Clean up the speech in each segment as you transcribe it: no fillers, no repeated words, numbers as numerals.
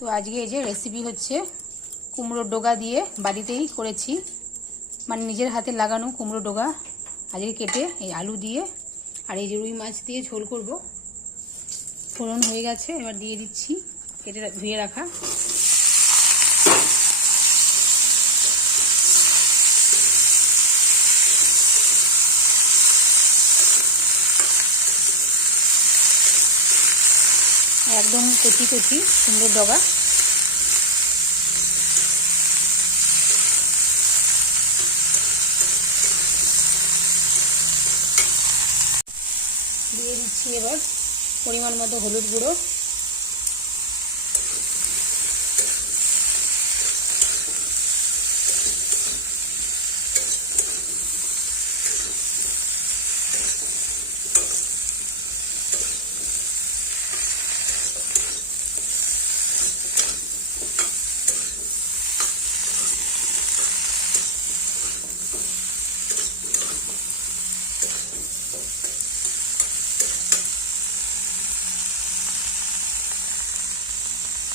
তো আজকে এই যে রেসিপি হচ্ছে কুমড়োর ডগা দিয়ে বাড়িতেই করেছি, মানে নিজের হাতে লাগানো কুমড়ো ডগা আজকে কেটে এই আলু দিয়ে আর এই যে রুই মাছ দিয়ে ঝোল করব। ফোড়ন হয়ে গেছে, এবার দিয়ে দিচ্ছি কেটে ধুয়ে রাখা। একদম কচি কচি কুমড়োর ডগা। দিয়ে দিচ্ছি এবার পরিমাণ মতো হলুদ গুঁড়ো,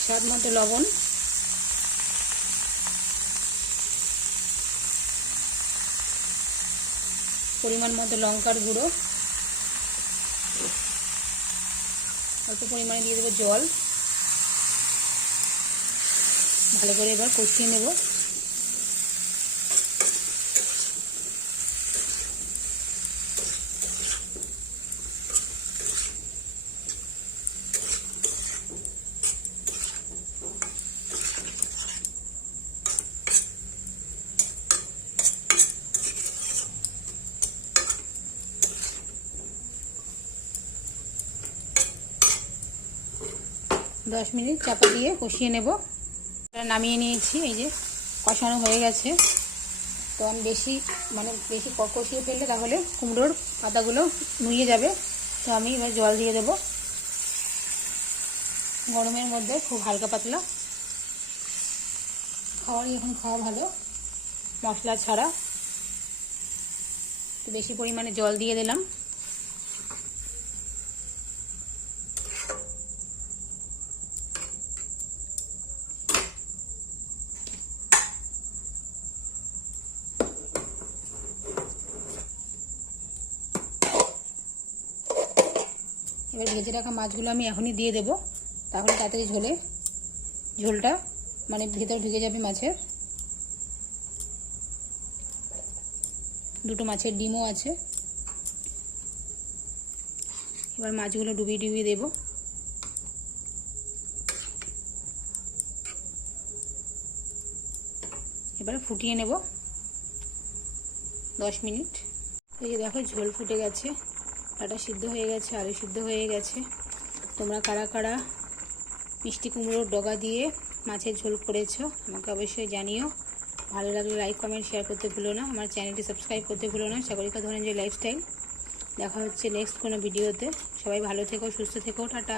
স্বাদ মতো লবণ, পরিমাণ মতো লঙ্কার গুঁড়ো, অল্প পরিমাণে দিয়ে দেবো জল। ভালো করে এবার কষিয়ে নেব। দশ মিনিট চাপা দিয়ে কষিয়ে নেব। নামিয়ে নিয়েছি, এই যে কষানো হয়ে গেছে। তো আমি বেশি কষিয়ে ফেললে তাহলে কুমড়োর পাতাগুলো নুয়ে যাবে। তো আমি এবার জল দিয়ে দেব। গরমের মধ্যে খুব হালকা পাতলা এখন খাওয়া ভালো, মশলা ছাড়া। তো বেশি পরিমাণে জল দিয়ে দিলাম। এবার ভেজে রাখা মাছগুলো আমি এখনই দিয়ে দেব, তাহলে তাড়াতাড়ি ঝোলটা ভেতরে ঢুকে যাবে মাছের। দুটো মাছের ডিমও আছে। এবার মাছগুলো ডুবিয়ে ডুবিয়ে দেব। এবার ফুটিয়ে নেব 10 মিনিট। এই যে দেখো ঝোল ফুটে গেছে, ডাটা সিদ্ধ হয়ে গেছে, আলু সিদ্ধ হয়ে গেছে। তোমরা কারা কারা মিষ্টি কুমড়োর ডগা দিয়ে মাছের ঝোল করেছো আমাকে অবশ্যই জানিও। ভালো লাগলে লাইক কমেন্ট শেয়ার করতে ভুলো না। আমার চ্যানেলটি সাবস্ক্রাইব করতে ভুলো না। সাগরিকা ধনঞ্জয় লাইফস্টাইল। দেখা হচ্ছে নেক্সট কোনো ভিডিওতে। সবাই ভালো থেকো, সুস্থ থেকো, টাটা।